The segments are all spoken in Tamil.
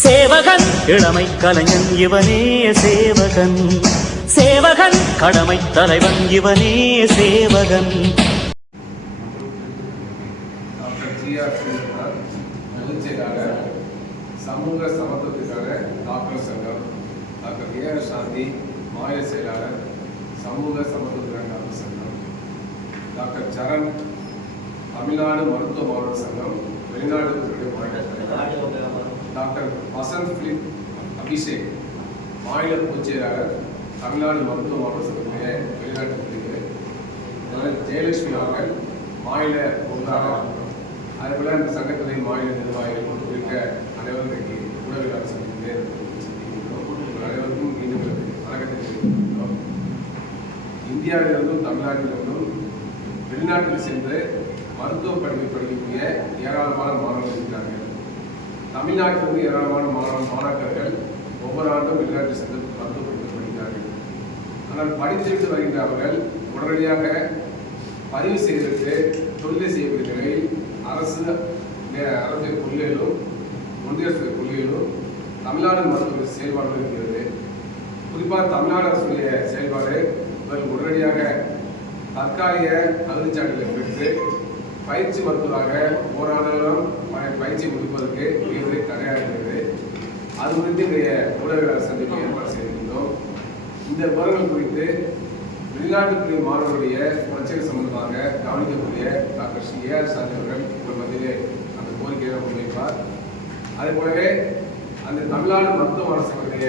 சேவகன் இளமை கலைஞன் இவனே சேவகன், சேவகன் கடமை தலைவன் இவனே சேவகன். சமூக சமத்துவத்திற்காக டாக்டர் சங்கம், டாக்டர் ஏஆர் சாந்தி மாநில செயலாளர் சமூக சமத்துவத்திற்காக டாக்டர் சங்கம், டாக்டர் சரண் தமிழ்நாடு மருத்துவ மாணவர் சங்கம் வெளிநாடு மாநில செயலாளர், டாக்டர் வசந்த் பிலிப் அபிஷேக் மாநில பொதுச் செயலாளர் தமிழ்நாடு மருத்துவ மாணவர் சங்கத்திலே வெளிநாட்டு பிரிவு, ஜெயலட்சுமி அவர்கள் மாநில பொருளாளர், அதேபோல இந்த சங்கத்திலே மாநில நிர்வாகிகள் உள்ளிட்ட அனைவரும் இன்றைக்கு ஊடகவியலாளர் சங்கத்திலே சந்திக்கின்றோம். அனைவருக்கும் மீண்டும் வணக்கத்தை தெரிவிக்கின்றோம். இந்தியாவிலிருந்தும் தமிழ்நாட்டிலிருந்தும் வெளிநாட்டில் சென்று மருத்துவ படிப்பை படிக்கக்கூடிய ஏராளமான மாணவர்கள் இருக்கிறார்கள். தமிழ்நாட்டிலிருந்து ஏராளமான மாணாக்கர்கள் ஒவ்வொரு ஆண்டும் வெளிநாட்டில் சென்று மருத்துவ படிப்பு படிக்கிறார்கள். ஆனால் படித்துவிட்டு வருகின்ற அவர்கள் உடனடியாக பதிவு செய்வதற்கு தொழிலை செய்யக்கூடிய நிலையில் அரசு கொள்கையிலும் ஒன்றிய அரசு கொள்கையிலும் தமிழ்நாடு மருத்துவ செயல்பாடு இருக்கிறது. குறிப்பாக தமிழ்நாடு அரசுடைய செயல்பாடு இவர்கள் உடனடியாக தற்காலிக தகுதிச்சான்றிதழை பெற்று பயிற்சி மருத்துவராக ஓராண்டாலும் பயிற்சி முடிப்பதற்கு மிகப்பெரிய தடையாக இருக்கிறது. அது குறித்து இன்றைய ஊடகவியலாளர் சந்திப்பை ஏற்பாடு செய்திருக்கின்றோம். இந்த விவரங்கள் குறித்து வெளிநாட்டுக்குரிய மாணவர்களுடைய பிரச்சனை சம்பந்தமாக கவனிக்கக்கூடிய டாக்டர் ஸ்ரீ ஏஆர் சாந்தி அவர்கள் உங்கள் மத்தியிலே அந்த கோரிக்கையை முன்வைப்பார். அதே போலவே அந்த தமிழ்நாடு மருத்துவ மாணவர் சங்கத்துடைய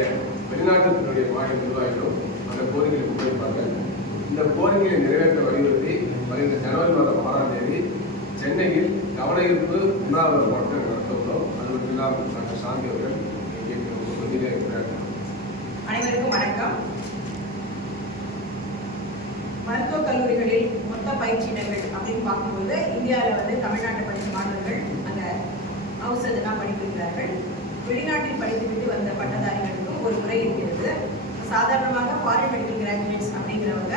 வெளிநாட்டுடைய மாநில நிர்வாகிகளும் அந்த கோரிக்கையை முன்வைப்பார்கள். இந்த கோரிக்கையை நிறைவேற்ற வலியுறுத்தி வருகின்ற ஜனவரி மாதம் 6ஆம் தேதி சென்னையில் கவன ஈர்ப்பு உண்ணாவிரத போராட்டம் நடத்தப்படும். அது மட்டும் இல்லாமல் டாக்டர் சாந்தி அவர்கள் அனைவருக்கும் வணக்கம். மருத்துவக் கல்லூரிகளில் மொத்த பயிற்சியினர்கள் அப்படின்னு பார்க்கும்போது இந்தியாவில் தமிழ்நாட்டை படித்த மாணவர்கள் அந்த ஔஷதெல்லாம் படிக்கிறார்கள். வெளிநாட்டில் படித்துவிட்டு வந்த பட்டதாரிகளுக்கும் ஒரு முறை இருக்கிறது. சாதாரணமாக ஃபாரின் மெடிக்கல் கிராஜுவேட்ஸ் அப்படிங்கிறவங்க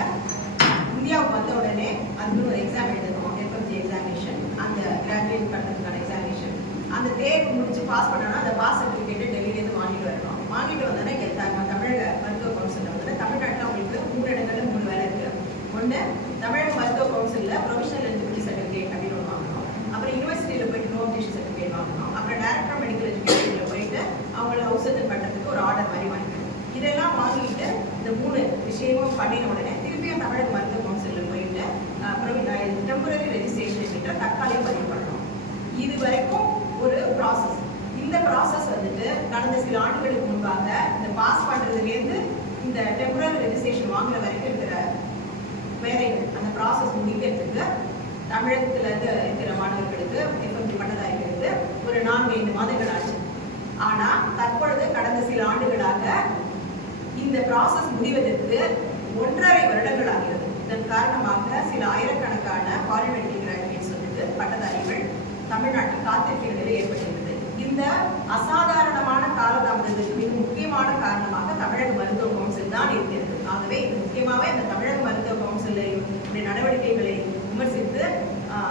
இந்தியாவுக்கு வந்த உடனே அதுக்கு ஒரு எக்ஸாம் எழுதணும், எஃப்எம்ஜி எக்ஸாமினேஷன், அந்த கிராஜுவேட் பண்ணுறதுக்கான எக்ஸாமினேஷன். அந்த தேர்வு முடிச்சு பாஸ் பண்ணோன்னா அந்த பாஸ் சர்டிஃபிகேட்டு டெல்லியிலேருந்து வாங்கிட்டு வரணும். வாங்கிட்டு வந்தோன்னா தமிழக மருத்துவ கவுன்சிலில் தமிழ்நாட்டில் அவங்களுக்கு 3 இடங்களில் 3 வேலை இருக்குது. ஒன்று, தமிழக மருத்துவ கவுன்சிலில் ப்ரொஃபஷனல் எலிஜிபிலிட்டி சர்டிஃபிகேட் அப்படின்னு ஒன்று வாங்கணும். அப்புறம் யூனிவர்சிட்டியில் போயிட்டு நோட்டிஃபிகேஷன் சர்டிஃபிகேட் வாங்கணும். அப்புறம் டைரக்டர் மெடிக்கல் எஜுகேஷனில் போயிட்டு அவங்கள ஔஷதம் பண்ணுறதுக்கு ஒரு ஆர்டர் மாதிரி வாங்கிக்கணும். இதெல்லாம் வாங்கிட்டு இந்த 3 விஷயமும் பண்ணின உடனே திருப்பியும் தமிழக மருத்துவ கவுன்சிலில் போயிட்டு டெம்பரரி ரெஜிஸ்ட்ரேஷன் கிட்ட தற்காலிக பதிவு பண்ணணும். இது வரைக்கும் ஒரு ப்ராசஸ். இந்த ப்ராசஸ் கடந்த சில ஆண்டுகளுக்கு முன்பாக இந்த பாஸ் பண்ணுறதுலேருந்து இந்த டெம்பரரி ரெஜிஸ்ட்ரேஷன் வாங்குற வரைக்கும் இருக்கிற வேலைகள், அந்த ப்ராசஸ் முடிக்கிறதுக்கு தமிழகத்தில் இருக்கிற மாணவர்களுக்கு எஃப்எம்ஜி பட்டதாரிகளுக்கு ஒரு 4-5 மாதங்கள் ஆச்சு. ஆனால் தற்பொழுது கடந்த சில ஆண்டுகளாக இந்த ப்ராசஸ் முடிவதற்கு 1.5 வருடங்கள் ஆகிறது. இதன் காரணமாக சில ஆயிரக்கணக்கான ஃபாரின் மெடிக்கல் கிராஜுவேட்ஸ் பட்டதாரிகள் தமிழ்நாட்டில் காத்திருக்கிற நிலை ஏற்பட்டிருக்கிறது. இந்த அசாதாரணமான காலதாமதத்துக்கு மிக முக்கியமான காரணமாக தமிழக மருத்துவ கவுன்சில் தான் இருக்கிறது. ஆகவே இது முக்கியமாகவே அந்த தமிழக மருத்துவ கவுன்சிலுடைய நடவடிக்கைகளை விமர்சித்து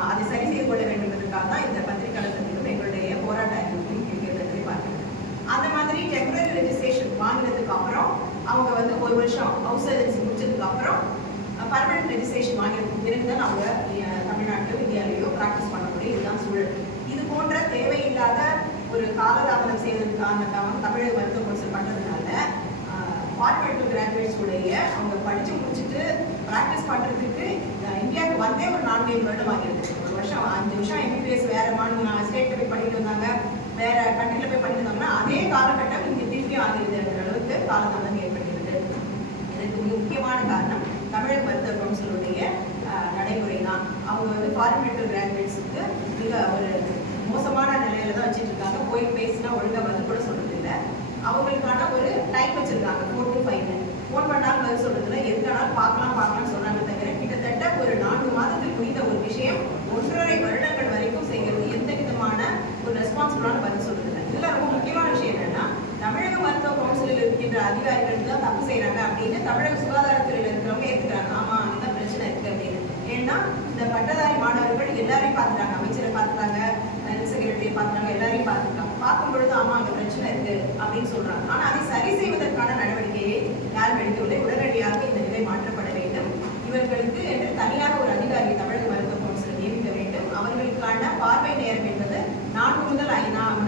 அதை சரி செய்து கொள்ள வேண்டும் என்பதற்காக தான் இந்த பத்திரிகையாளர் சந்திப்பும் எங்களுடைய போராட்ட அறிவிப்பும் இருக்கிறது பார்க்கிறது. அந்த மாதிரி டெம்பரரி ரெஜிஸ்ட்ரேஷன் வாங்கினதுக்கு அப்புறம் அவங்க 1 வருஷம் ஹவுஸ் ஏஜென்சி முடிச்சதுக்கு அப்புறம் பர்மனன்ட் ரெஜிஸ்ட்ரேஷன் வாங்கினதுக்கு பிறகுதான் அவங்க தமிழ்நாட்டிலோ இந்தியாவிலேயோ ப்ராக்டிஸ் பண்ணக்கூடிய இதுதான் சூழல். இது போன்ற தேவையில்லாத ஒரு காலதாமதம் செய்வதற்கான தமிழக மருத்துவ கவுன்சில் பண்ணுறதுனால ஃபாரின் மெடிக்கல் கிராஜுவேட்ஸ் உடைய அவங்க படித்து முடிச்சுட்டு ப்ராக்டிஸ் பண்ணுறதுக்கு இந்தியாவுக்கு வந்தே ஒரு 4-5 வருடம் ஆகிடுது. 1 வருஷம் 5 வருஷம் எம்பிபிஎஸ் வேறு மாநில ஸ்டேட்டில் போய் பண்ணிட்டு வந்தாங்க, வேறு கண்ட்ரியில் போய் பண்ணிட்டு வந்தாங்கன்னா அதே காலகட்டம் இங்கே திருப்பி ஆகிடுதுன்ற அளவுக்கு காலதாமதம் ஏற்படுகிறது. இதற்கு முக்கியமான காரணம் தமிழக மருத்துவ கவுன்சிலுடைய நடைமுறை தான். அவங்க ஃபாரின் மெடிக்கல் கிராஜுவேட்ஸுக்கு மிக ஒரு மோசமான நிலையில தான் வச்சுட்டு இருக்காங்க. போய் பேசினா ஒழுங்காக பதில் கூட சொல்றது இல்லை. அவங்களுக்கான ஒரு டைம் வச்சிருக்காங்க 4 to 5. ஃபோன் பண்ணாலும் பதில் சொல்றதுல எதுக்கானாலும் பார்க்கலாம்னு சொல்றாங்க. தவிர கிட்டத்தட்ட ஒரு 4 மாதத்தில் முடிந்த ஒரு விஷயம் 1.5 வருடங்கள் வரைக்கும் செய்கிறது எந்த விதமான ஒரு ரெஸ்பான்சிபிளான பதில் சொல்றது இல்லை. இதுல ரொம்ப முக்கியமான விஷயம் என்னன்னா, தமிழக மருத்துவ கவுன்சிலில் இருக்கின்ற அதிகாரிகள் தான் தப்பு செய்யறாங்க அப்படின்னு தமிழக சுகாதாரத்துறையில் இருக்கிறவங்க ஏற்றுக்கிறாங்க. ஆமா, இதுதான் பிரச்சனை இருக்கு அப்படின்னு. ஏன்னா இந்த பட்டதாரி மாணவர்கள் எல்லாரையும் பார்த்துட்டாங்க, அமைச்சரை பார்த்துட்டாங்க, செக்ரட்டரியை பார்த்துட்டாங்க, எல்லாரையும் பார்த்துட்டாங்க. பார்க்கும் பொழுது ஆமா அங்க பிரச்சனை இருக்கு அப்படின்னு சொல்றாங்க. ஆனா அதை சரி செய்வதற்கான நடவடிக்கையை யாரும் எடுக்கவில்லை. உடனடியாக இந்த நிலை மாற்றப்பட வேண்டும். இவர்களுக்கு என்று தனியாக ஒரு அதிகாரியை தமிழக மருத்துவ கவுன்சில் நியமிக்க வேண்டும். அவர்களுக்கான பார்வை நேரம் என்பது 4 முதல்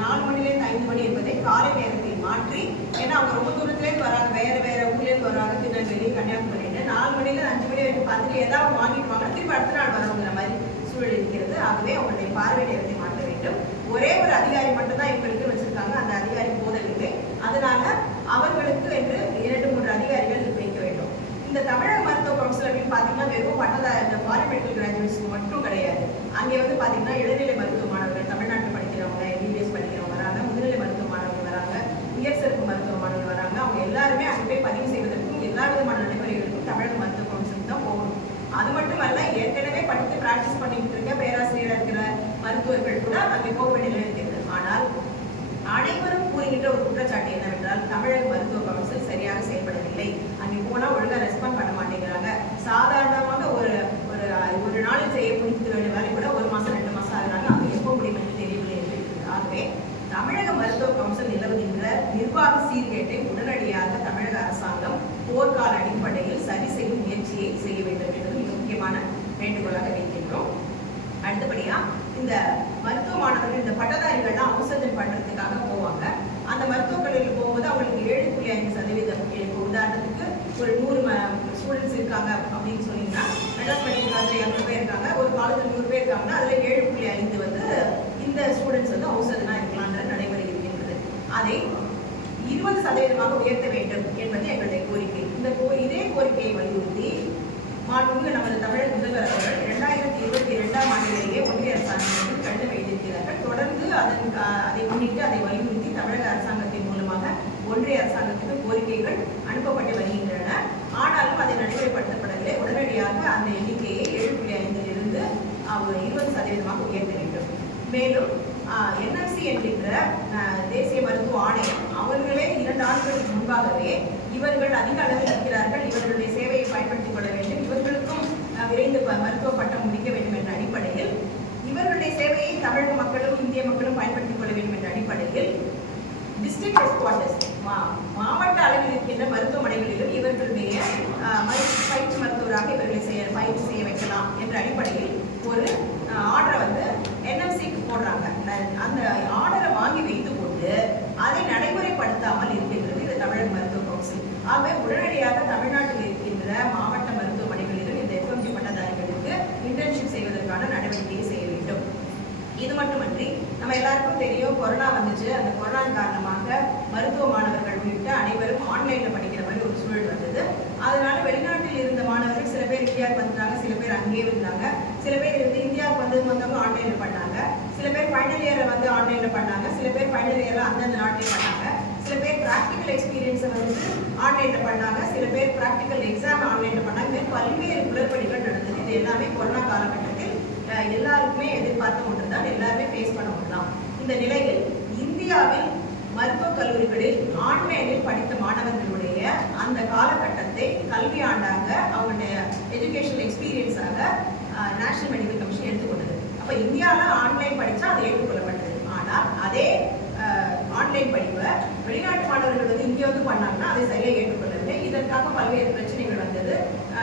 4 மணிலேருந்து 5 மணி என்பதை காலை நேரத்தில் மாற்றி, ஏன்னா அவங்க ரொம்ப தூரத்துலேருந்து வராங்க, வேற ஊர்லேருந்து வராங்க, திருநெல்வேலி, கன்னியாகுமரி, 4 மணிலேருந்து 5 மணி வரைக்கும் பார்த்துட்டு ஏதாவது வாங்கிட்டு வாங்க, திரும்ப அடுத்த நாள் வரவங்கிற மாதிரி சூழல் இருக்கிறது. ஆகவே அவங்களுடைய பார்வை நேரத்தை மாற்ற வேண்டும். ஒரே ஒரு அதிகாரி மட்டும்தான் இவங்களுக்கு வச்சிருக்காங்க. அந்த அதிகாரி போதவில்லை. அதனால அவர்களுக்கு என்று 2-3 அதிகாரிகள் வைக்க வேண்டும். இந்த தமிழக மருத்துவ கவுன்சில் அப்படின்னு பார்த்தீங்கன்னா வெறும் இந்த ஃபாரின் மெடிக்கல் கிராஜுவேட்ஸ்க்கு மட்டும் கிடையாது. அங்கே வந்து பார்த்தீங்கன்னா இளநிலை மருத்துவ மாணவர்கள், தமிழ்நாட்டில் படிக்கிறவங்க, MBBS படிக்கிறவங்க வராங்க, முதுநிலை மருத்துவ மாணவர்கள் வராங்க, உயர் சிறப்பு மருத்துவ மாணவர்கள் வராங்க. அவங்க எல்லாருமே அங்கே போய் பதிவு செய்வதற்கும் எல்லா விதமான நடைமுறைகளுக்கும் தமிழக மருத்துவ கவுன்சில் தான் போகணும். அது மட்டுமல்ல, ஏற்கனவே படித்து பிராக்டிஸ் பண்ணிட்டு இருக்க பேராசிரியராக இருக்கிற மருத்துவர்கள் கூட அங்கே போக வேண்டிய நிலை இருக்கிறது. ஆனால் அனைவரும் கூறுகின்ற ஒரு குற்றச்சாட்டு என்னவென்றால் தமிழக மருத்துவ கவுன்சில் சரியாக செயல்படவில்லை. அங்கே போனால் ஒழுங்காக ரெஸ்பாண்ட் பண்ண மாட்டேங்கிறாங்க. சாதாரணமாக ஒரு நாளில் செய்ய முடிக்க வேண்டிய வேலை கூட 1 மாசம் 2 மாசம் ஆகுறாங்க. அது எப்போ முடியும் என்று தெரியவில்லை என்று. ஆகவே தமிழக மருத்துவ கவுன்சில் நிலவுகின்ற நிர்வாக சீர்கேட்டை உடனடியாக தமிழக அரசாங்கம் போர்க்கால அடிப்படையில் சரி செய்யும் முயற்சியை செய்ய வேண்டும் என்பது மிக முக்கியமான வேண்டுகோளாக வைக்கின்றோம். அடுத்தபடியா இந்த மருத்துவ மாணவர்கள், இந்த பட்டதாரிகள்லாம் ஔஷதம் பண்றதுக்காக போவாங்க. அந்த மருத்துவக் கல்லூரியில் போகும்போது அவங்களுக்கு 7.5% இப்போ உதாரணத்துக்கு ஒரு 100 ஸ்டூடெண்ட்ஸ் இருக்காங்க அப்படின்னு சொன்னீங்கன்னா, மெட்ராஸ் மெடிக்கல் காலேஜில் 200 பேர் இருக்காங்க, ஒரு காலேஜில் 100 பேர் இருக்காங்கன்னா அதில் 7.5 வந்து இந்த ஸ்டூடெண்ட்ஸ் வந்து ஔஷதனா இருக்கலான்ற நடைமுறை இருக்கின்றது. அதை 20% உயர்த்த வேண்டும் என்பது எங்களுடைய கோரிக்கை. இதே கோரிக்கையை வலியுறுத்தி மாண்புமிகு நமது தமிழக முதல்வர் அவர்கள் 2022ஆம் ஆண்டிலேயே ஒன்றிய அரசாங்கத்திற்கு கடிதம் எழுதியிருக்கிறார்கள். தொடர்ந்து அதை முன்னிட்டு அதை வலியுறுத்தி தமிழக அரசாங்கத்தின் மூலமாக ஒன்றிய அரசாங்கத்துக்கு கோரிக்கைகள் அனுப்பப்பட்டு வருகின்றன. ஆனாலும் அதை நடைமுறைப்படுத்தப்படவில்லை. உடனடியாக அந்த எண்ணிக்கையை 7.5 20% உயர்த்த வேண்டும். மேலும் NMC என்கின்ற தேசிய மருத்துவ ஆணையம் அவர்களே 2 ஆண்டுகளுக்கு முன்பாகவே இவர்கள் அதிக அளவில் இருக்கிறார்கள், இவர்களுடைய சேவையை பயன்படுத்திக் கொள்ள வேண்டும், இவர்களுக்கும் விரைந்து மருத்துவ பட்டம் முடிக்க வேண்டும் என்ற அடிப்படையில், இவர்களுடைய சேவையை தமிழக மக்களும் இந்திய மக்களும் பயன்படுத்திக் கொள்ள வேண்டும் என்ற அடிப்படையில் டிஸ்ட்ரிக்ட் ஹெட் குவார்ட்டர்ஸ் மாவட்ட அளவில் இருக்கின்ற மருத்துவமனைகளிலும் இவர்களுடைய பயிற்சி மருத்துவராக இவர்களை பயிற்சி செய்ய வைக்கலாம் என்ற அடிப்படையில் ஒரு ஆர்டரை வந்து NMCக்கு போடுறாங்க. அந்த ஆர்டரை வாங்கி வைத்துக் கொண்டு அதை நடைமுறைப்படுத்தாமல் இருக்கின்றது இது தமிழக மருத்துவ கவுன்சில். ஆகவே உடனடியாக தமிழ்நாட்டில் இருக்கின்ற மாவட்ட மருத்துவமனைகளிலும் இந்த FMG பட்டதாரிகளுக்கு இன்டர்ன்ஷிப் செய்வதற்கான நடவடிக்கையை செய்ய வேண்டும். இது மட்டுமன்றி நம்ம எல்லாருக்கும் தெரியும், கொரோனா வந்துச்சு. அந்த கொரோனா காரணமாக மருத்துவ மாணவர்கள் உள்ளிட்ட அனைவரும் ஆன்லைன்ல படிக்கிற மாதிரி ஒரு சூழல் வந்தது. அதனால வெளிநாட்டில் இருந்த மாணவர்கள் சில பேர் இந்தியாவுக்கு வந்துட்டாங்க, சில பேர் அங்கேயே இருந்தாங்க, சில பேர் இருந்து இந்தியாவுக்கு வந்தவங்க ஆன்லைன்ல பண்ணாங்க, சில பேர் ஃபைனல் இயரை வந்து ஆன்லைன்ல பண்ணாங்க, சில பேர் ஃபைனல் இயர்ல அந்தந்த நாட்டிலே பண்ணாங்க, சில பேர் பிராக்டிக்கல் எக்ஸ்பீரியன்ஸை வந்து ஆன்லைன்ல பண்ணாங்க, சில பேர் பிராக்டிக்கல் எக்ஸாம் ஆன்லைன்ல பண்ணாங்க. பல்வேறு குளறுபடிகள் நடந்தது. இது எல்லாமே கொரோனா காலகட்டத்தில் எல்லாருக்குமே எதிர்பார்த்த ஒன்றுதான், எல்லாருமே ஃபேஸ் பண்ண ஒன்றுதான். இந்த நிலையில் இந்தியாவில் மருத்துவக் கல்லூரிகளில் ஆன்லைனில் படித்த மாணவர்களுடைய அந்த காலகட்டத்தை கல்வி ஆண்டாக அவங்களுடைய எஜுகேஷனல் எக்ஸ்பீரியன்ஸாக நேஷனல் மெடிக்கல் கமிஷன் எடுத்துக்கொண்டது. அப்போ இந்தியாவில் ஆன்லைன் படித்தா அது ஏற்றுக்கொள்ளப்பட்டது. ஆனால் அதே ஆன்லைன் படிப்பை வெளிநாட்டு மாணவர்கள் வந்து இங்கே வந்து பண்ணாங்கன்னா அதை சரியாக ஏற்றுக்கொள்ளவில்லை. இதற்காக பல்வேறு பிரச்சனைகள் வந்தது,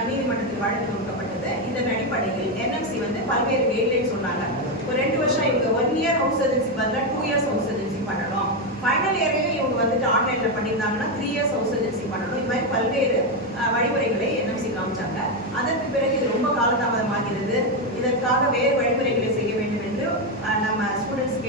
நீதிமன்றத்தில் வழக்கு தொடுக்கப்பட்டது. இதன் அடிப்படையில் NMC வந்து பல்வேறு கைட்லைன் சொன்னாங்க. ஒரு 2 வருஷம் இவங்க 1 இயர் ஹவுஸ் சர்ஜன்சி பதிலாக 2 இயர்ஸ் ஹவுஸ் சர்ஜன்சி பண்ணணும். ஃபைனல் இயரையும் இவங்க வந்துட்டு ஆன்லைன்ல பண்ணியிருந்தாங்கன்னா 3 இயர்ஸ் ஹவுஸ் சர்ஜன்சி பண்ணணும். இது மாதிரி பல்வேறு வழிமுறைகளை NMC காமிச்சாங்க. அதற்கு பிறகு இது ரொம்ப காலதாமதமாகிறது. இதற்காக வேறு வழிமுறைகளை செய்ய வேண்டும் என்று நம்ம ஸ்டூடெண்ட்ஸ்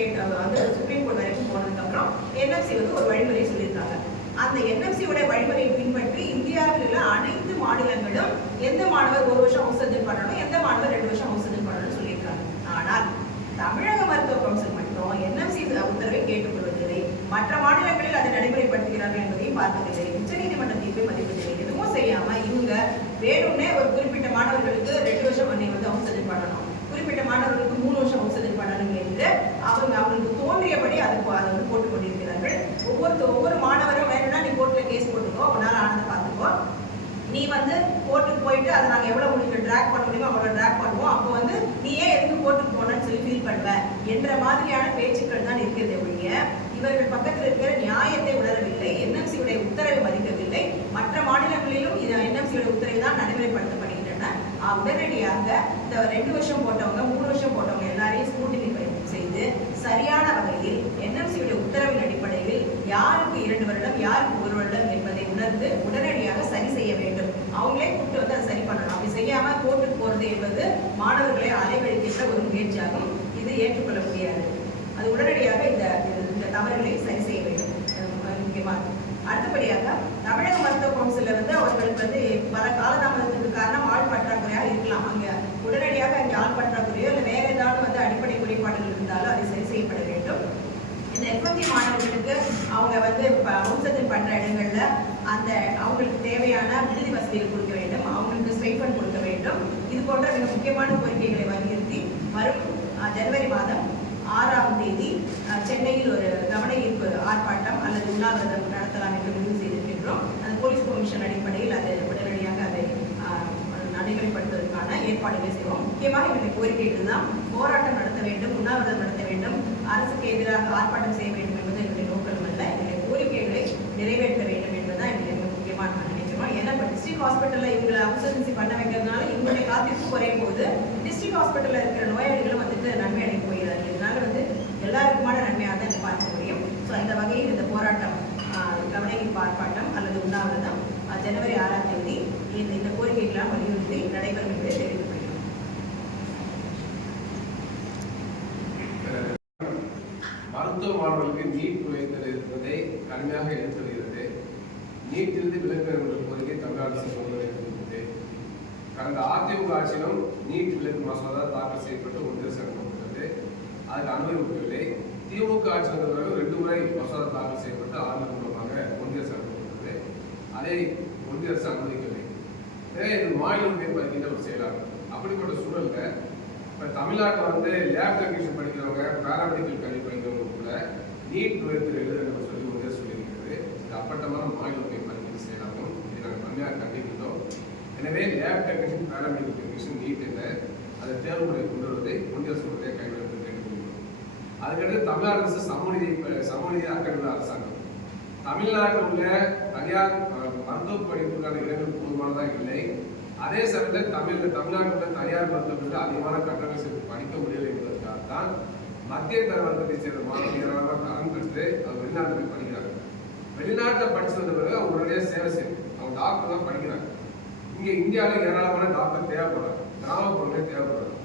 வந்து சுப்ரீம் கோர்ட் வரைக்கும் போனதுக்கப்புறம் NMC வந்து ஒரு வழிமுறை சொல்லியிருக்காங்க. அந்த NMC உடைய வழிமுறையை பின்பற்றி இந்தியாவில் உள்ள அனைத்து மாநிலங்களும் எந்த மாணவர் 1 வருஷம் ஹவுஸ் சர்ஜன் பண்ணணும், எந்த மாணவர் 2 வருஷம் ஹவுஸ் சர்ஜன் பண்ணணும்னு சொல்லியிருக்காங்க. ஆனால் தமிழக மருத்துவ கவுன்சில் மட்டும் NMC உத்தரவை கேட்டுக்கொள்வதில்லை. மற்ற மாநிலங்களில் அதை நடைமுறைப்படுத்துகிறார்கள் என்பதையும் பார்ப்பதில்லை. உச்சநீதிமன்ற தீர்ப்பை மதிப்பதில்லை. எதுவும் செய்யாம இவங்க வேணும்னே ஒரு குறிப்பிட்ட மாணவர்களுக்கு 2 வருஷம் நீங்க வந்து ஹவுஸ் சர்ஜன் பண்ணணும், குறிப்பிட்ட மாணவர்களுக்கு 3 வருஷம் ஹவுஸ் சர்ஜன் பண்ணணும் என்று அவங்களுக்கு தோன்றியபடி அதை வந்து போட்டுக் கொண்டிருக்கிறார்கள். ஒவ்வொரு மாணவரும் வேணும்னா நீ கோர்ட்ல கேஸ் போட்டுக்கோ, உன்னால ஆனதை பார்த்துக்கோ, நீ வந்து கோர்ட்டுக்கு போயிட்டு அதை நாங்கள் எவ்வளோ உங்களுக்கு ட்ராக் பண்ண முடியுமோ அவ்வளோ ட்ராக் பண்ணுவோம், அப்போ வந்து நீ ஏன் எதுக்கு கோர்ட்டுக்கு போனேன்னு சொல்லி ஃபீல் பண்ணுவ என்ற மாதிரியான பேச்சுக்கள் தான் இருக்கிறது ஒழிய இவர்கள் பக்கத்தில் இருக்கிற நியாயத்தை உணரவில்லை, என்எம்சி உடைய உத்தரவை மதிக்கவில்லை. மற்ற மாநிலங்களிலும் இது என்எம்சி உடைய உத்தரவு தான் நடைமுறைப்படுத்தப்படுகின்றன. உடனடியாக இந்த 2 வருஷம் போட்டவங்க 3 வருஷம் போட்டவங்க எல்லாரையும் ஸ்கூட்டினி செய்து சரியான வகையில் என்எம்சி உடைய உத்தரவின் அடிப்படையில் யாருக்கு 2 வருடம் யாருக்கு 1 வருடம் என்பதை உணர்ந்து உடனடியாக சரி செய்ய வேண்டும். அவங்களே கூப்பிட்டு வந்து அதை சரி பண்ணணும். அப்படி செய்யாம கோர்ட்டுக்கு போறது என்பது மாணவர்களை அலைக்கழிக்கின்ற ஒரு முயற்சியாகும். இது ஏற்றுக்கொள்ள முடியாது. அது உடனடியாக இந்த தவறுகளை சரி செய்ய வேண்டும். முக்கியமாக அடுத்தபடியாக தமிழக மருத்துவ கவுன்சிலில் வந்து அவர்களுக்கு வந்து பல காலதாமதத்துக்கு காரணம் ஆள் பற்றாக்குறையாக இருக்கலாம். அங்கே உடனடியாக அங்கே ஆள் பற்றாக்குறையோ இல்லை வேற ஏதாவது வந்து அடிப்படை குறைபாடுகள் இருந்தாலும் அதை சரி செய்யப்பட வேண்டும். இந்த எஃப்எம்ஜி மாணவர்களுக்கு அவங்க வந்து வம்சத்தில் பண்ற இடங்கள்ல அந்த அவங்களுக்கு தேவையான விடுதி வசதிகள் கொடுக்க வேண்டும், அவங்களுக்கு ஸ்டைஃபண்ட் கொடுக்க வேண்டும். இது போன்ற மிக முக்கியமான கோரிக்கைகளை வலியுறுத்தி வரும் ஜனவரி மாதம் 6ஆம் தேதி சென்னையில் ஒரு கவன ஈர்ப்பு ஆர்ப்பாட்டம் அல்லது உண்ணாவிரதம் நடத்தலாம் என்று முடிவு செய்திருக்கின்றோம். அந்த போலீஸ் கமிஷன் அடிப்படையில் அது உடனடியாக அதை நடைமுறைப்படுத்துவதற்கான ஏற்பாடுகளை செய்வோம். முக்கியமாக என்னுடைய கோரிக்கைகள் தான் போராட்டம் நடத்த வேண்டும், உண்ணாவிரதம் நடத்த வேண்டும், அரசுக்கு எதிராக ஆர்ப்பாட்டம் செய்ய வேண்டும் என்பது என்னுடைய நோக்கம் அல்ல. என்னுடைய கோரிக்கைகளை நிறைவேற்ற வேண்டும் என்பதுதான் என்னுடைய மிக முக்கியமான நினைக்கிறோம். ஏன்னா இப்போ டிஸ்ட்ரிக்ட் ஹாஸ்பிட்டலில் இவங்களை அவுட்சோர்சிங் பண்ண வைக்கிறதுனால இவங்களுடைய காத்திருப்பு குறையும் போது டிஸ்ட்ரிக்ட் ஹாஸ்பிட்டலில் இருக்கிற நோயாளிகளும் வந்துட்டு நன்மை அடைய போகிறார்கள். இதனால வந்து எல்லாருக்குமான நன்மையாக தான் பார்க்க முடியும். ஸோ அந்த வகையில் இந்த போராட்டம் கவன ஈர்ப்பு ஆர்ப்பாட்டம் அல்லது உண்ணாவிரதம் ஜனவரி 6ஆம் தேதி இந்த கோரிக்கைகளால் வலியுறுத்தி நடைபெறும் என்று தெரிவிக்கப்படுகிறது. மருத்துவ மாணவர்களுக்கு நீட் நுழைதல் இருப்பதை கடுமையாக எடுத்து வருகிறது. நீட்டிலிருந்து விலக்கு என்ற கோரிக்கை தமிழக அரசு கொண்டு வருகிறது. கடந்த அதிமுக ஆட்சியிலும் நீட் விலக்கு மசோதா தாக்கல் செய்யப்பட்டு ஒன்றிய அரசு அனுப்பப்பட்டது. அதுக்கு அனுமதிக்கவில்லை. திமுக ஆட்சி வந்த பிறகு 2 முறை மசோதா தாக்கல் செய்யப்பட்டு ஆளுநர் மூலமாக ஒன்றிய அரசு அனுப்பப்பட்டது. அதை ஒன்றிய அரசு அனுமதிக்கவில்லை. இது மாநிலம் பேர் பதிக்கின்ற ஒரு செயலாகும். அப்படிப்பட்ட சூழல்ல இப்போ தமிழ்நாட்டில் வந்து லேப் டெக்னீஷியன் படிக்கிறவங்க, பேராமெடிக்கல் கல்வி படிக்கிறவங்க கூட நீட் நுழைத்து எழுதுன்னு சொல்லி ஒன்றிய சொல்லியிருக்கிறது. இது அப்பட்டமான மாநிலம் பேர் பதிக்கின்ற செயலாகும். இதை நாங்கள் கம்மியாக கண்டிக்கின்றோம். எனவே lab technician, paramedical technician NEET என்ற அந்த தேர்வு முறை கொண்டு வருவதை ஒன்றிய அரசு கைவிடுவதை கேட்டுக்கொள்கிறோம். அதுக்கடுத்து தமிழ்நாடு அரசு சமூக அக்கறை அரசாங்கம் தமிழ்நாட்டில் உள்ள தனியார் மருத்துவ படிப்புக்கான இடங்கள் போதுமானதாக இல்லை. அதே சமயத்தில் தமிழ்நாட்டில் உள்ள தனியார் மருத்துவர்கள் அதிகமான கட்டணம் செலுத்தி படிக்க முடியலை என்பதற்காக தான் மத்திய தர வர்க்கத்தை சேர்ந்த மாணவர்கள் கடன் பெற்று அவங்க வெளிநாட்டில் போய் படிக்கிறாங்க. வெளிநாட்டில் படிச்சு வந்த பிறகு அவங்க உடனடியாக சேவை செய்யும். அவங்க டாக்டர் தான் படிக்கிறாங்க. இங்கே இந்தியாவில் ஏராளமான டாக்டர் தேவைப்படுறாங்க, கிராமப்புறங்களே தேவைப்படுறாங்க.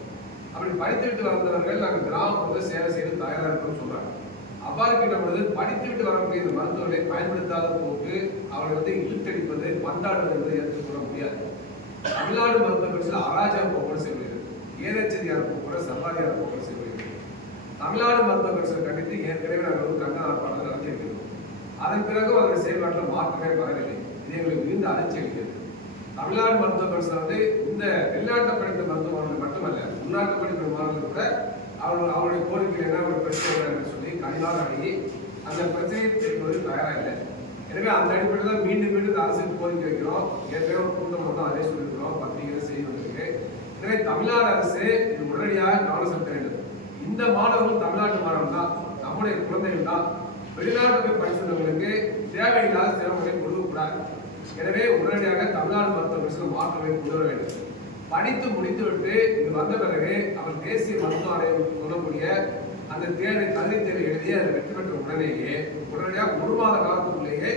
அப்படி படித்துவிட்டு வந்தவர்கள் நாங்கள் கிராமப்புறத்தில் சேவை செய்து தயாராக இருக்கணும்னு சொல்றாங்க. அவ்வாறு கிட்டப்பொழுது படித்துவிட்டு வரக்கூடிய இந்த மருத்துவர்களை பயன்படுத்தாத போக்கு அவரை வந்து இழுத்தடிப்பது, பந்தாடுவது என்பதை ஏற்றுக்கொள்ள முடியாது. தமிழ்நாடு மருத்துவ கட்சியில் அராஜக போக்குவரத்து செய்வது, ஏதச்சதியான போக்குவரத்து, சர்வாதிகார போக்குவரத்து செய்வது. தமிழ்நாடு மருத்துவ கட்சியை கண்டித்து ஏற்கனவே நாங்கள் வந்து கண்டன ஆர்ப்பாட்டத்தை நடத்தியிருக்கிறோம். அதன் பிறகு அவருடைய செயல்பாட்டில் மாற்றமே வரவில்லை. இது எங்களுக்கு மிகுந்த அதிர்ச்சி அளிக்கிறது. தமிழ்நாடு மருத்துவ கட்சியில் வந்து இந்த வெளிநாட்டை படித்த மருத்துவ மாணவர்கள் மட்டுமல்ல, உள்நாட்டை படித்த மாணவர்கள் கூட அவருடைய கோரிக்கை என்ன ஒரு பிரச்சனை என்று சொல்லி கனிவாக அணுகி அந்த பிரச்சனையை தீர்ப்பது தயாராக இல்லை. எனவே அந்த அடிப்படையில் தான் மீண்டும் இந்த அரசுக்கு கோரிக்கை வைக்கிறோம். ஏற்கனவே ஒரு கூட்டம் மட்டும் அதே சொல்லியிருக்கிறோம், பத்திரிகை செய்தி வந்திருக்கு. எனவே தமிழ்நாடு அரசு இது உடனடியாக கவனம் செலுத்த வேண்டும். இந்த மாணவர்கள் தமிழ்நாட்டு மாணவர்கள் தான், நம்முடைய குழந்தைகள் தான். வெளிநாட்டுக்கு படிச்சவர்களுக்கு தேவையில்லாத சிரமங்களை கொடுக்கக்கூடாது. எனவே உடனடியாக தமிழ்நாடு மருத்துவ கட்சியில் மாற்றங்களை கொண்டு வர வேண்டும். படித்து முடித்துவிட்டு இது வந்த பிறகு அவர் தேசிய மருத்துவ ஆணையம் சொல்லக்கூடிய அந்த தகுதி தேர்வு எழுதி அதை வெற்றி பெற்ற உடனடியாக 1 மாத காலத்துக்குள்ளேயே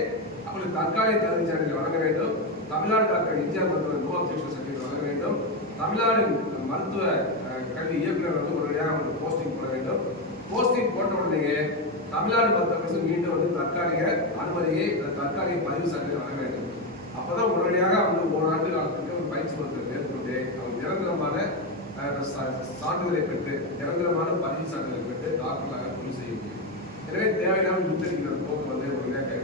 அவங்களுக்கு தற்காலிக தகுதி சான்றிதழ் வழங்க வேண்டும். தமிழ்நாடு டாக்டர் எம்ஜிஆர் மருத்துவ நோ அப்ஜெக்ஷன் சர்டிஃபிகேட் வழங்க வேண்டும். தமிழ்நாடு மருத்துவ கல்வி இயக்குநர் வந்து உடனடியாக அவங்களுக்கு போஸ்டிங் போட வேண்டும். போஸ்டிங் போட்ட உடனேயே தமிழ்நாடு மருத்துவ கட்சி மீண்டும் வந்து தற்காலிக அனுமதியை, தற்காலிக பதிவு சான்றிதழ் வழங்க வேண்டும். அப்பதான் உடனடியாக அவங்க 1 ஆண்டு காலத்துக்கு ஒரு பயிற்சி மருத்துவம் மேற்கொண்டு அவங்க நிரந்தரமான சான்றிதழை பெற்று, நிரந்தரமான பதிவு சான்றிதழை பெற்று டாக்டர்களாக பதிவு செய்ய முடியும். எனவே தேவையான முன்னெடுக்கிற போக்கு வந்து உடனடியாக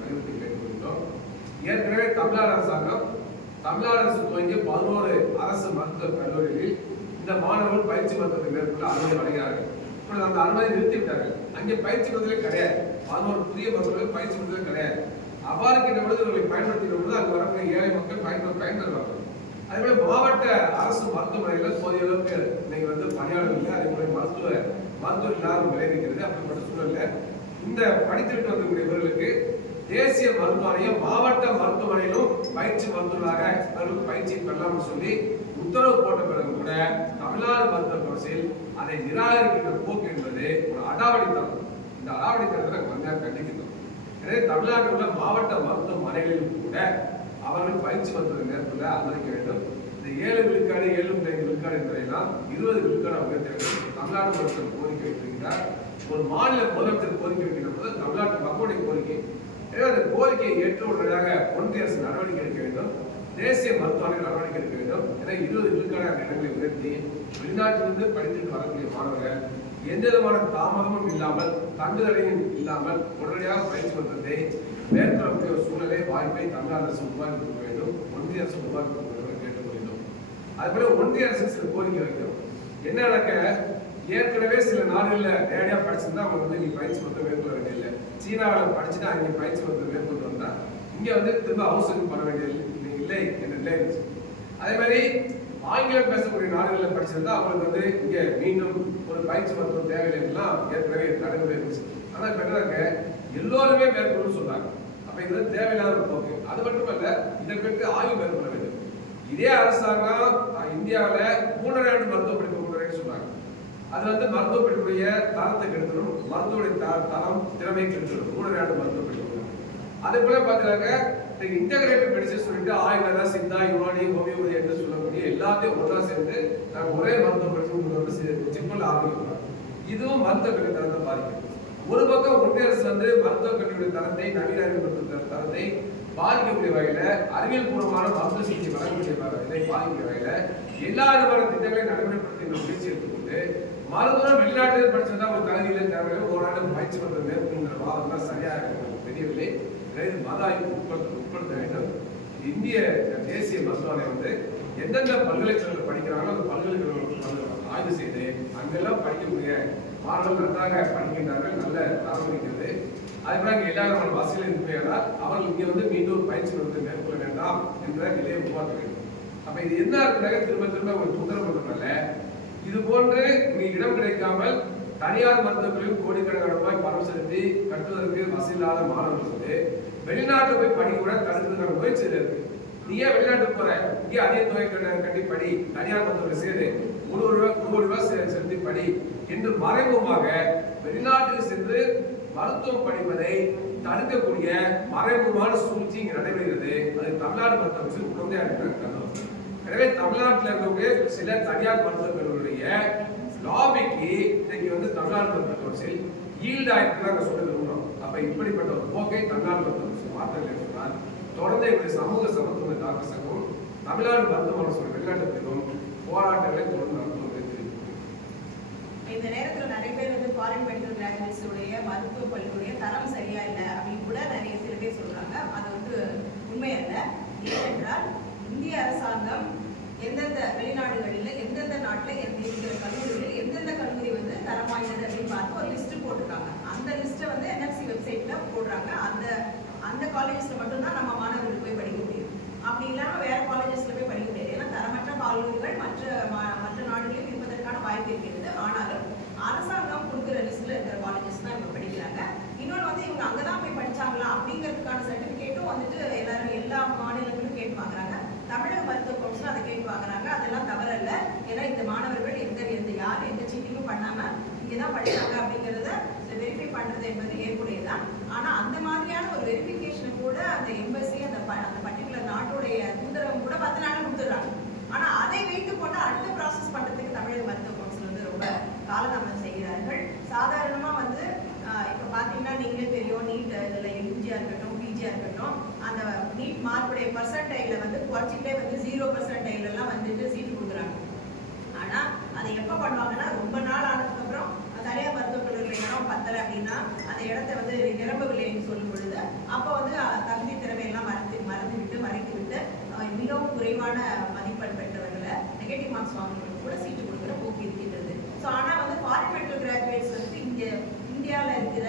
வலியுறுத்தி கேட்டுக்கொள்கிறோம். ஏற்கனவே தமிழ்நாடு அரசாங்கம், தமிழ்நாடு அரசு துவங்கிய 11 அரசு மருத்துவக் கல்லூரிகளில் இந்த மாணவர்கள் பயிற்சி மருத்துவத்தை மேற்கொள்ள அனுமதி வழங்கினார்கள். இப்பொழுது அந்த அனுமதி நிறுத்திவிட்டார்கள். அங்கே பயிற்சி மருத்துவர்களே கிடையாது. 11 புதிய மருத்துவர்கள் பயிற்சி மருத்துவர்களே கிடையாது. அவ்வாறு கிட்ட பொழுது இவர்களை பயன்படுத்தின பொழுது அங்கு வரக்கூடிய ஏழை மக்கள் பயன்பெறுவார்கள். அதே போல மாவட்ட அரசு மருத்துவமனைகள் போதிய அளவுக்கு இன்னைக்கு வந்து பணியாளர்கள் இல்லை. அதே போல மருத்துவர் இல்லாத விளைவிக்கிறது. அப்படிப்பட்ட சூழல்ல இந்த படித்துவிட்டு வந்திருக்கக்கூடியவர்களுக்கு தேசிய மருத்துவமனையும் மாவட்ட மருத்துவமனையிலும் பயிற்சி மருத்துவராக அவர்களுக்கு பயிற்சி பெறலாம்னு சொல்லி உத்தரவு போட்ட பிறகு கூட தமிழ்நாடு மருத்துவ கவுன்சில் அதை நிராகரிக்கின்ற போக்கு என்பது ஒரு அடாவடித்தனம். இந்த அடாவடித்தனத்தை நாங்கள் வந்தால் கண்டிக்கிறோம். எனவே தமிழ்நாட்டில் உள்ள மாவட்ட மருத்துவமனைகளிலும் கூட அவர்கள் பயிற்சி மருத்துவ மேற்கொள்ள அனுமதிக்க வேண்டும். இந்த 7 விழுக்காடு 7.5 விழுக்காடு என்பதையெல்லாம் 20 விழுக்காடு உயர்த்த வேண்டும். தமிழ்நாடு முதலமைச்சர் கோரிக்கை வைத்திருக்கிறார். ஒரு மாநில முதலமைச்சர் கோரிக்கை வைக்கின்ற போது தமிழ்நாட்டு மக்களுடைய கோரிக்கை. எனவே அந்த கோரிக்கையை ஏற்று உடனடியாக ஒன்றிய அரசு நடவடிக்கை எடுக்க வேண்டும். தேசிய மருத்துவமனை நடவடிக்கை எடுக்க வேண்டும். என 20 விழுக்காடு இடங்களை உயர்த்தி வெளிநாட்டிலிருந்து படித்துட்டு வரக்கூடிய மாணவர்கள் எந்த விதமான தாமதமும் இல்லாமல் தங்குதடையும் இல்லாமல் உடனடியாக பயிற்சி மருத்துவத்தை மேற்கொள்ளக்கூடிய ஒரு சூழலை வாய்ப்பை தமிழ்நாடு அரசு உருவாக்கி கொடுக்க வேண்டும். ஒன்றிய அரசு உருவாக்கி கொடுக்க வேண்டும் கேட்டுக் கொள்கிறோம். அதுபோல ஒன்றிய அரசு சில கோரிக்கை வைக்கிறோம். என்ன நடக்க ஏற்கனவே சில நாடுகளில் நேரடியாக படிச்சிருந்தா அவங்க வந்து நீ பயிற்சி மருத்துவம் மேற்கொள்ள வேண்டியதில்லை. சீனாவில் படிச்சுட்டு அங்கே பயிற்சி மருத்துவம் மேற்கொண்டு வந்தா இங்கே வந்து திரும்ப அவசரம் பண்ண வேண்டியது இல்லை என்ற நிலை இருந்துச்சு. அதே மாதிரி ஆங்கிலம் பேசக்கூடிய நாடுகளில் படிச்சிருந்தா அவங்களுக்கு வந்து இங்கே மீண்டும் ஒரு பயிற்சி மருத்துவம் தேவையில்லைன்னா ஏற்கனவே நடைமுறை இருந்துச்சு. ஆனால் இப்போ என்னங்க எல்லோருமே மேற்கொள்ளு சொல்றாங்க. அப்ப இது தேவையில்லாத ஒரு போக்கு. அது மட்டுமல்ல, இதை பற்றி ஆய்வு மேற்கொள்ள வேண்டும். இதே அரசாங்கம் இந்தியாவில் 3.5 ஆண்டு மருத்துவ படிப்பு கொண்டு சொன்னாங்க. அது வந்து மருத்துவ படிப்புடைய தரத்தை கெடுத்துடும், மருத்துவடைய தரம் திறமை கெடுத்துடும். 3.5 ஆண்டு மருத்துவ படிப்பு. அதே போல பாத்தீங்க இன்டகிரேட்டட் மெடிசன் சொல்லிட்டு ஆயுர்வேதா, சித்தா, யுனானி, ஹோமியோபதி என்று சொல்லக்கூடிய எல்லாத்தையும் ஒன்றா சேர்ந்து நாங்கள் ஒரே மருத்துவ படிப்பு சிம்பிள் ஆரம்பிக்கிறோம். இதுவும் மருத்துவ கல்வி தரத்தை பாதிக்கும். ஒரு பக்கம் ஒன்றிய அரசு வந்து மருத்துவ கல்வியுடைய தரத்தை, நவீன அறிவு மருத்துவ தரத்தை பாதிக்கக்கூடிய வகையில, அறிவியல் பூர்வமான மருத்துவ சிகிச்சை வழங்கக்கூடிய வகையில பாதிக்கக்கூடிய வகையில எல்லா விதமான திட்டங்களை நடைமுறைப்படுத்தி முயற்சி எடுத்துக்கொண்டு மருத்துவம் வெளிநாட்டில் படிச்சிருந்தா ஒரு தகுதியில தேவையில்லை, ஒரு ஆண்டு பயிற்சி மருத்துவம் மேற்கொள்கிற வாதம் தான் சரியாக தெரியவில்லை. மத ஆய்வு உட்படுத்த வேண்டும். இந்திய தேசிய மருத்துவமனை வந்து எந்தெந்த பல்கலைக்கழகங்கள் படிக்கிறாங்களோ அந்த பல்கலைக்கழகம் ஆய்வு செய்து அங்கெல்லாம் படிக்கக்கூடிய மாணவர்கள் நன்றாக படிக்கின்றார்கள், நல்ல தரம் இருக்கிறது. அதுபோல இங்கே எல்லா நம்ம வசதிகள் இருப்பதால் அவர்கள் இங்கே வந்து மீண்டும் பயிற்சி மருத்துவத்தை மேற்கொள்ள வேண்டாம் என்ற நிலையை உருவாக்க வேண்டும். அப்ப இது என்ன இருக்கிறாங்க, திரும்ப திரும்ப ஒரு தொந்தரவு பண்றதுனால இது போன்று இடம் கிடைக்காமல் தனியார் மருத்துவர்களையும் கோடிக்கணக்கான ரூபாய் பணம் செலுத்தி கட்டுவதற்கு வசதி இல்லாத மாணவர்கள் வந்து வெளிநாட்டு போய் படிக்க கூட தடுக்கிறதுக்கான முயற்சி இருக்கு. நீ ஏன் வெளிநாட்டுக்கு போற, இங்கே அதே தொகை கட்டி படி, தனியார் மருத்துவர்கள் சேரு, 1 கோடி ரூபாய் செலுத்தி படி என்று மறைமுகமாக வெளிநாட்டுக்கு சென்று மருத்துவம் படிப்பதை தடுக்கக்கூடிய மறைமுகமான சூழ்ச்சி இங்கு நடைபெறுகிறது. அது தமிழ்நாடு மருத்துவ உடந்தையாக. எனவே தமிழ்நாட்டில் இருக்கக்கூடிய சில தனியார் மருத்துவர்களுடைய லாபிக்கு இன்னைக்கு வந்து தமிழ்நாடு மருத்துவ கவுன்சில் ஈல்ட் ஆயிட்டு நாங்க சொல்ல விரும்புறோம். அப்ப இப்படிப்பட்ட ஒரு போக்கை தமிழ்நாடு மருத்துவ கவுன்சில் மாற்றங்கள் சொன்னால் தொடர்ந்து எங்களுடைய சமூக சமத்துவ டாக்டர் சங்கம் தமிழ்நாடு மருத்துவமனை வெளிநாட்டுக்கும் போராட்டங்களை தொடர்ந்து நடத்துவது. இந்த நேரத்தில் நிறைய பேர் வந்து ஃபாரின் மெடிக்கல் கிராஜுவேட்ஸ் உடைய மருத்துவ கல்வியுடைய தரம் சரியா இல்லை அப்படின்னு கூட நிறைய சில பேர் சொல்றாங்க. அது வந்து உண்மை அல்ல. ஏனென்றால் இந்திய அரசாங்கம் எந்தெந்த வெளிநாடுகளில் எந்தெந்த நாட்டில் இருக்கிற கல்லூரிகளில் எந்தெந்த கல்லூரி வந்து தரம் வாய்ந்தது அப்படின்னு பார்த்து ஒரு லிஸ்ட் போட்டிருக்காங்க. அந்த லிஸ்ட்டை வந்து NFC வெப்சைட்ல போடுறாங்க. அந்த காலேஜஸ்ல மட்டும்தான் நம்ம மாணவர்கள் போய் படிக்க முடியும். அப்படி இல்லாமல் வேற காலேஜஸ்ல போய் படிக்க முடியாது. ஏன்னா தரமற்ற கல்லூரிகள் மற்ற நாடுகளில் இருப்பதற்கான வாய்ப்பு இருக்கிறது. ஆனாலும் அரசாங்கம் கொடுக்குற லிஸ்ட்ல இருக்கிற காலேஜஸ் தான் இவங்க படிக்கிறாங்க. இன்னொன்று வந்து இவங்க அங்கதான் போய் படிச்சாங்களா அப்படிங்கிறதுக்கான சர்டிபிகேட்டும் வந்துட்டு எல்லா மாநிலங்களும் கேட்டு வாங்குறாங்க. தமிழக மருத்துவ கவுன்சில் அதை கேட்டு வாங்குறாங்க. அதெல்லாம் தவறல்ல. ஏன்னா இந்த மாணவர்கள் யாரும் எந்த சீட்டிங்கும் பண்ணாம இங்கதான் படிச்சாங்க அப்படிங்கிறத வெரிஃபை பண்றது என்பது ஏற்புடையதான். ஆனா அந்த மாதிரியான ஒரு வெரிஃபிகேஷன் கூட அந்த எம்பசி அந்த பர்டிகுலர் நாட்டுடைய தூதரகம் கூட 10 நாள் கொடுத்துடுறாங்க. ஆனா அதை வைத்து கொண்டு அடுத்த ப்ராசஸ் பண்றதுக்கு தமிழக மருத்துவ கவுன்சில் வந்து ரொம்ப காலதாமதம் செய்கிறார்கள். சாதாரணமா வந்து இப்ப பாத்தீங்கன்னா நீங்களே தெரியும், நீட் இதுல யூஜியா இருக்கட்டும் பிஜியா இருக்கட்டும், அந்த நீட் மார்க்குடைய பர்சன்டைல வந்து குறைச்சிட்டே வந்து 0% எல்லாம் வந்துட்டு சீட்டு கொடுக்குறாங்க. ஆனா அதை எப்ப பண்ணுவாங்கன்னா ரொம்ப நாள் ஆனதுக்கு அப்புறம் தனியார் மருத்துவக் கல்லூரியில் இடம் பத்தலை அப்படின்னா அந்த இடத்த வந்து நிரம்பவில்லைன்னு சொல்லும் பொழுது அப்போ வந்து தகுதி திறமையெல்லாம் மறைத்து விட்டு மிகவும் குறைவான மதிப்பெண் பெற்றவர்களை நெகட்டிவ் மார்க்ஸ் வாங்குறவங்களுக்கு கூட சீட்டு கொடுக்குற போக்கு இருக்கின்றது. ஸோ ஆனால் வந்து ஃபாரின் மெடிக்கல் கிராஜுவேட்ஸ் வந்து இந்தியாவில் இருக்கிற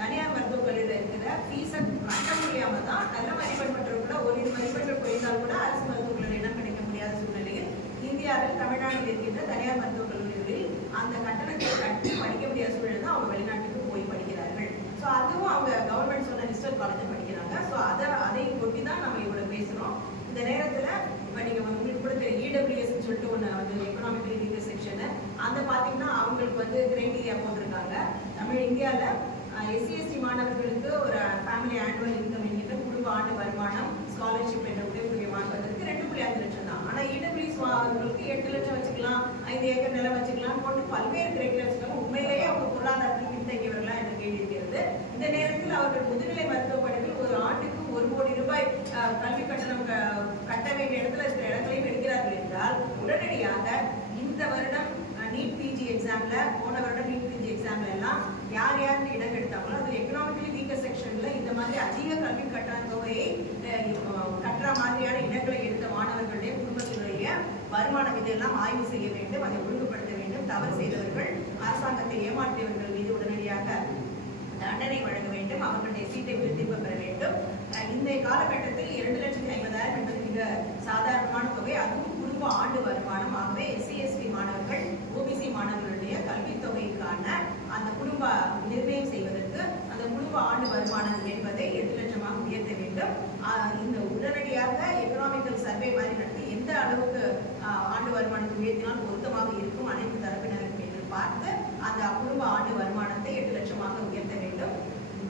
தனியார் மருத்துவக் கல்லூரியில் இருக்கிற ஃபீஸை கட்ட முடியாம தான் நல்ல மதிப்பெண் பெற்றவங்க கூட ஒரு மதிப்பெண்கள் குறைந்தால் கூட அரசு மருத்துவக் கல்லூரி இடம் கிடைக்க முடியாத சூழ்நிலையில் இந்தியாவில் தமிழ்நாட்டில் இருக்கின்ற தனியார் மருத்துவக் கல்லூரிகளில் அந்த கட்டணத்தை கட்டி படிக்க முடியாத சூழல் தான் அவங்க வெளிநாட்டுக்கு போய் படிக்கிறார்கள். ஸோ அதுவும் அவங்க கவர்மெண்ட் சொன்ன ரிசர்ச் காலேஜ் படிக்கிறாங்க. ஸோ அதை ஒட்டி தான் நம்ம இவ்வளவு பேசுறோம். இந்த நேரத்துல இப்போ நீங்க உங்களுக்கு கூட தெரியும் இடபிள்யூஎஸ்ன்னு சொல்லிட்டு ஒன்று வந்து எக்கனாமிக்கலி வீக்கர் செக்ஷன், அந்த பார்த்தீங்கன்னா அவங்களுக்கு வந்து கிரைட்டீரியா போட்டிருக்காங்க. நம்ம இந்தியாவில் எஸ்சி/எஸ்டி மாணவர்களுக்கு ஒரு ஃபேமிலி ஆனுவல் இன்கம் என்கிட்ட குடும்ப ஆண்டு வருமானம் ஸ்காலர்ஷிப் என்ற உதவித்தொகை வாங்குவதற்கு 2.5 லட்சம் தான். ஆனால் இடபிள்யூஎஸ் அவர்களுக்கு 8 லட்சம் வச்சுக்கலாம், 5 ஏக்கர் நிலம் வச்சுக்கலாம் போட்டு பல்வேறு கிரைட்டீரியா வச்சுக்கலாம். உண்மையிலேயே அவங்க பொருளாதாரத்தில் பின்தங்கியவர்களா என்ற கேள்வி இருக்கிறது. இந்த நேரத்தில் அவர்கள் முதுநிலை மருத்துவ படிப்பில் ஒரு ஆண்டுக்கு 1 கோடி ரூபாய் கல்வி கட்டணம் கட்ட வேண்டிய இடங்களையும் எடுக்கிறார்கள் என்றால் உடனடியாக இந்த வருடம் நீட் பிஜி எக்ஸாம்ல, போன வருடம் நீட் பிஜி எக்ஸாம்ல எல்லாம் யார் இடம் எடுத்தாங்களோ அது எக்கனாமிக்கலி வீக்கர் செக்ஷன்ல இந்த மாதிரி அதிக கல்வி கட்டண தொகையை கட்டுற மாதிரியான இடங்களை எடுத்த மாணவர்களுடைய குடும்பத்தினுடைய வருமானம் இதெல்லாம் ஆய்வு செய்ய வேண்டும், அதை ஒழுங்குபடுத்த வேண்டும். தவறு செய்தவர்கள், அரசாங்கத்தை ஏமாற்றியவர்கள் மீது உடனடியாக தண்டனை வழங்க வேண்டும், அவர்களுடைய சீட்டை திரும்ப பெற வேண்டும். இந்த காலகட்டத்தில் 2,50,000 என்பது மிக சாதாரணமான தொகை, அதுவும் குடும்ப ஆண்டு வருமானம். ஆகவே எஸ்சி/எஸ்டி மாணவர்கள், ஓபிசி மாணவர்களுடைய கல்வித் தொகைக்கான அந்த குடும்ப நிர்ணயம் செய்வதற்கு அந்த குடும்ப ஆண்டு வருமானம் என்பதை 8 லட்சமாக உயர்த்த வேண்டும். இந்த உடனடியாக எக்கனாமிக்கல் சர்வே மாதிரி நடத்தி எந்த அளவுக்கு ஆண்டு வருமானத்தை உயர்த்தினால் பொருத்தமாக இருக்கும் அனைத்து தரப்பினருக்கும் என்று பார்த்து அந்த குடும்ப ஆண்டு வருமானத்தை 8 லட்சமாக உயர்த்த வேண்டும்.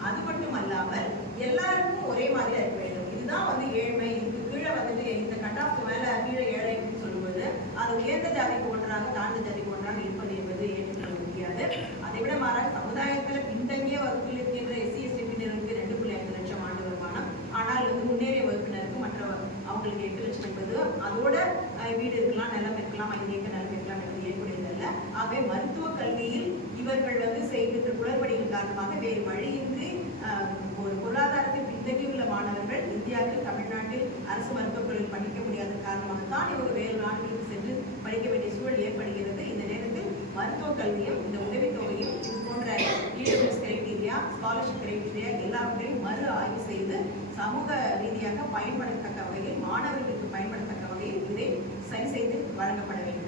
அது மட்டுமல்லாமல் எல்லாருக்கும் ஒரே மாதிரியா இருக்க வேண்டும். இதுதான் வந்து ஏழ்மை. இதுக்கு கீழே வந்துட்டு இந்த கட் ஆஃப் மேல கீழே ஏழை அப்படின்னு சொல்லும்போது அது உயர்ந்த ஜாதிக்கு ஒன்றாக தாழ்ந்த ஜாதிக்கு ஒன்றாக இருப்பது என்பது ஏற்றுக்கொள்ள முடியாது. அதை விட மாறாக சமுதாயத்தில் பின்தங்கிய வகுப்பில் இருக்கின்ற எஸ்சி/எஸ்டி பிரிவினருக்கு 2.5 லட்சம் ஆண்டு வருமானம், ஆனால் வந்து முன்னேறிய வகுப்பினருக்கு மற்ற அவங்களுக்கு 8 லட்சம் என்பது அதோட வீடு இருக்கலாம், நிலம் இருக்கலாம், 5 ஏக்கர் நிலம் இருக்கலாம் என்பது ஏற்புடையதல்ல. ஆகவே மருத்துவ கல்வியில் இவர்கள் வந்து செய்கின்ற குளறுபடிகள் காரணமாக வேறு வழியின்றி ஒரு பொருளாதாரத்தில் பின்தங்கியுள்ள மாணவர்கள் இந்தியாவில், தமிழ்நாட்டில் அரசு மருத்துவக் கல்லூரியில் படிக்க முடியாத காரணமாக தான் இவங்க வேறு நாடுகளுக்கு சென்று படிக்க வேண்டிய சூழல் ஏற்படுகிறது. இந்த நேரத்தில் மருத்துவக் கல்வியும் இந்த உதவித்தொகையும் இது போன்ற இடபிள்யூஎஸ் கிரைட்டீரியா, ஸ்காலர்ஷிப் கிரைட்டீரியா எல்லாவற்றையும் மறு ஆய்வு செய்து சமூக ரீதியாக பயன்படத்தக்க வகையில், மாணவர்களுக்கு பயன்படத்தக்க வகையில் இதை சரி செய்து வழங்கப்பட வேண்டும்.